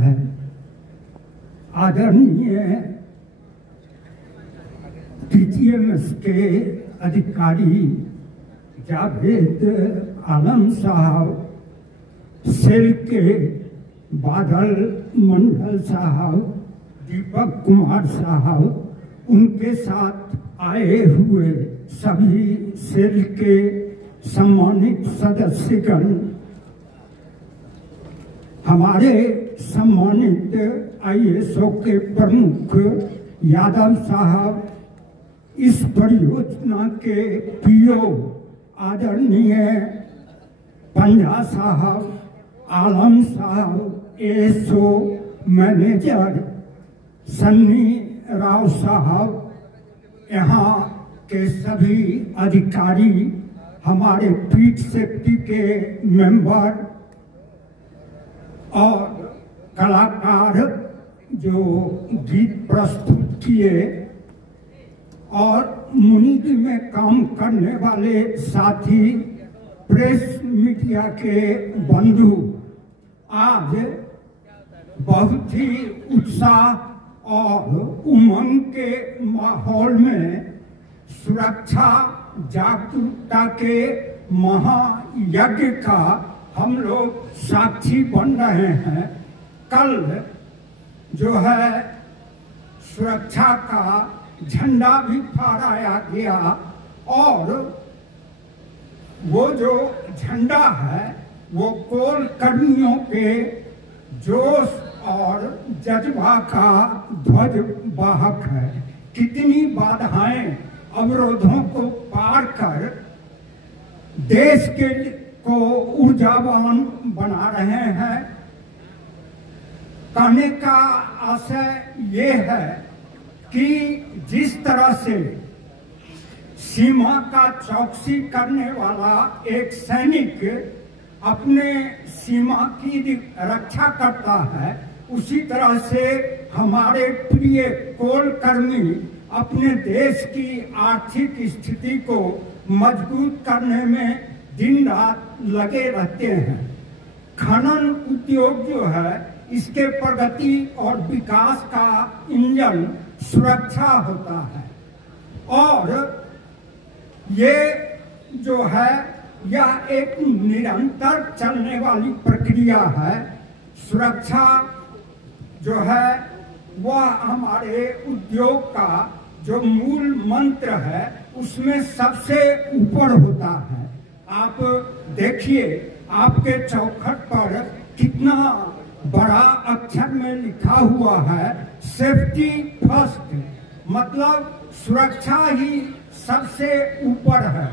है। आदरणीय TTMS के अधिकारी जावेद आलम साहब, सेल के बादल मंडल साहब, दीपक कुमार साहब, उनके साथ आए हुए सभी सेल के सम्मानित सदस्यगण, हमारे सम्मानित ISO के प्रमुख यादव साहब, इस परियोजना के PO आदरणीय पंजा साहब, आलम साहब, ASO मैनेजर सन्नी राव साहब, यहाँ के सभी अधिकारी, हमारे फील्ड सेफ्टी के मेंबर और कलाकार जो गीत प्रस्तुत किए और मुनीदी में काम करने वाले साथी, प्रेस मीडिया के बंधु, आज बहुत ही उत्साह और उमंग के माहौल में सुरक्षा जागरूकता के महायज्ञ का हम लोग साक्षी बन रहे हैं। कल जो है सुरक्षा का झंडा भी फहराया गया और वो जो झंडा है वो कोल कर्मियों के जोश और जज्बा का ध्वज वाहक है। कितनी बाधाएं अवरोधों को पार कर देश को ऊर्जावान बना रहे हैं। कहने का आशय ये है कि जिस तरह से सीमा का चौकसी करने वाला एक सैनिक अपने सीमा की रक्षा करता है, उसी तरह से हमारे प्रिय कोल कर्मी अपने देश की आर्थिक स्थिति को मजबूत करने में दिन रात लगे रहते हैं। खनन उद्योग जो है, इसके प्रगति और विकास का इंजन सुरक्षा होता है और ये जो है यह एक निरंतर चलने वाली प्रक्रिया है। सुरक्षा जो है वह हमारे उद्योग का जो मूल मंत्र है उसमें सबसे ऊपर होता है। आप देखिए, आपके चौखट पर कितना बड़ा अक्षर में लिखा हुआ है, सेफ्टी फर्स्ट, मतलब सुरक्षा ही सबसे ऊपर है।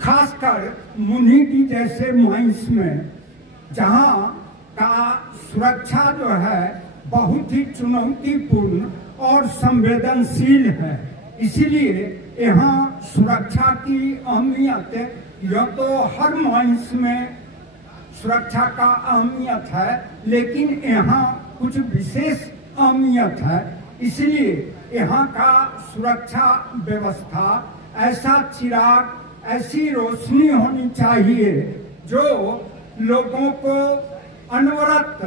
खासकर मुनीदी जैसे माइंस में जहां का सुरक्षा जो है बहुत ही चुनौतीपूर्ण और संवेदनशील है, इसलिए यहाँ सुरक्षा की अहमियत यह तो हर माइंस में सुरक्षा का अहमियत है, लेकिन यहाँ कुछ विशेष अहमियत है। इसलिए यहाँ का सुरक्षा व्यवस्था ऐसा चिराग, ऐसी रोशनी होनी चाहिए जो लोगों को अनवरत,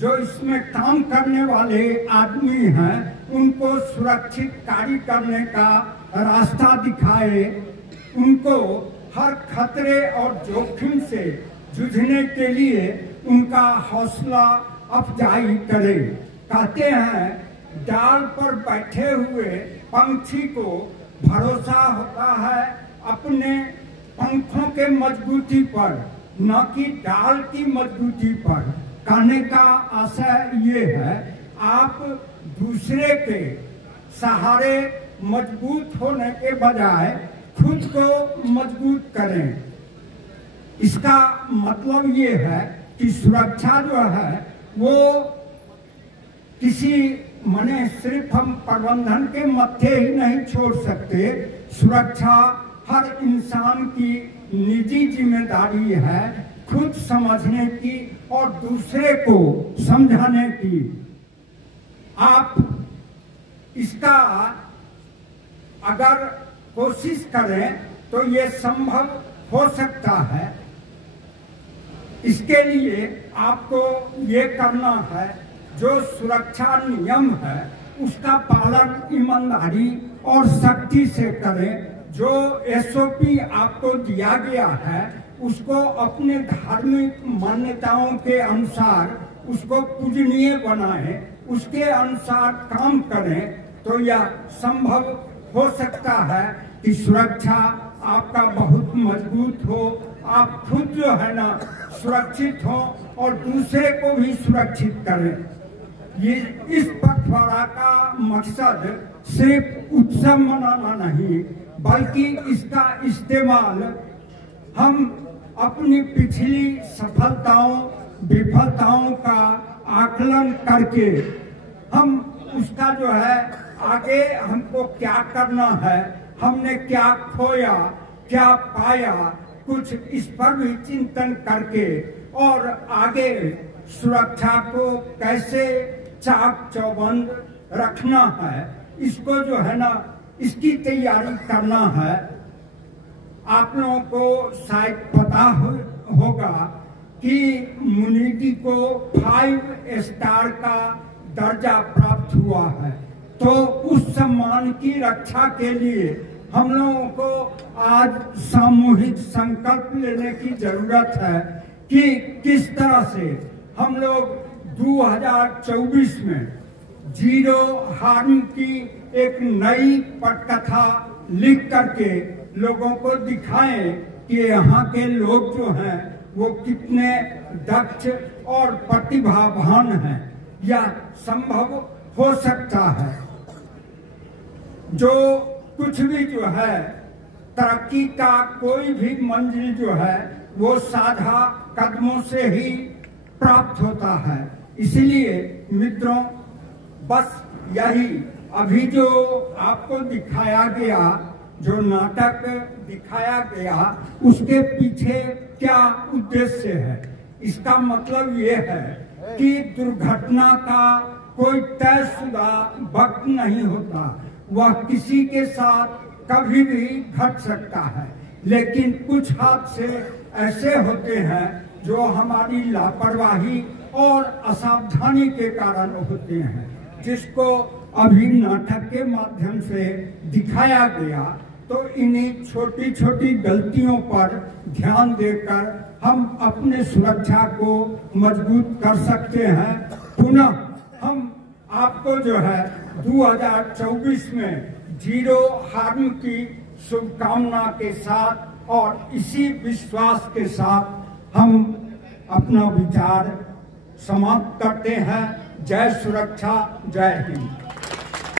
जो इसमें काम करने वाले आदमी हैं उनको सुरक्षित कार्य करने का रास्ता दिखाए, उनको हर खतरे और जोखिम से जूझने के लिए उनका हौसला अफजाई करे। कहते हैं डाल पर बैठे हुए पंछी को भरोसा होता है अपने पंखों के मजबूती पर, न कि डाल की मजबूती पर। कहने का आशय ये है, आप दूसरे के सहारे मजबूत होने के बजाय खुद को मजबूत करें। इसका मतलब ये है कि सुरक्षा जो है वो किसी मने सिर्फ हम प्रबंधन के मत्थे ही नहीं छोड़ सकते। सुरक्षा हर इंसान की निजी जिम्मेदारी है, खुद समझने की और दूसरे को समझाने की। आप इसका अगर कोशिश करें तो ये संभव हो सकता है। इसके लिए आपको ये करना है, जो सुरक्षा नियम है उसका पालन ईमानदारी और सख्ती से करें। जो एसओपी आपको दिया गया है उसको अपने धार्मिक मान्यताओं के अनुसार उसको पूजनीय बनाएं, उसके अनुसार काम करें, तो यह संभव हो सकता है कि सुरक्षा आपका बहुत मजबूत हो, आप खुद जो है ना सुरक्षित हो और दूसरे को भी सुरक्षित करें। ये इस पखवाड़ा का मकसद सिर्फ उत्सव मनाना नहीं, बल्कि इसका इस्तेमाल हम अपनी पिछली सफलताओं विफलताओं का आकलन करके हम उसका जो है आगे हमको क्या करना है, हमने क्या खोया क्या पाया, कुछ इस पर भी चिंतन करके और आगे सुरक्षा को कैसे चाक चौबंद रखना है, इसको जो है ना इसकी तैयारी करना है। आप लोगों को शायद पता होगा कि मुनीदी को 5 स्टार का दर्जा प्राप्त हुआ है, तो उस सम्मान की रक्षा के लिए हम लोगों को आज सामूहिक संकल्प लेने की जरूरत है कि किस तरह से हम लोग 2024 में जीरो हार्म की एक नई पटकथा लिख करके लोगों को दिखाएं कि यहाँ के लोग जो हैं वो कितने दक्ष और प्रतिभावान हैं। यह संभव हो सकता है। जो कुछ भी जो है तरक्की का कोई भी मंजिल जो है वो साझा कदमों से ही प्राप्त होता है। इसलिए मित्रों, बस यही अभी जो आपको दिखाया गया, जो नाटक दिखाया गया, उसके पीछे क्या उद्देश्य है, इसका मतलब ये है कि दुर्घटना का कोई तयशुदा वक्त नहीं होता, वह किसी के साथ कभी भी घट सकता है। लेकिन कुछ हादसे ऐसे होते हैं जो हमारी लापरवाही और असावधानी के कारण होते हैं, जिसको अभी नाटक के माध्यम से दिखाया गया। तो इन्हीं छोटी छोटी गलतियों पर ध्यान देकर हम अपने सुरक्षा को मजबूत कर सकते हैं। पुनः हम आपको जो है 2024 में जीरो हार्म की शुभकामना के साथ और इसी विश्वास के साथ हम अपना विचार समाप्त करते हैं। जय सुरक्षा, जय हिंद।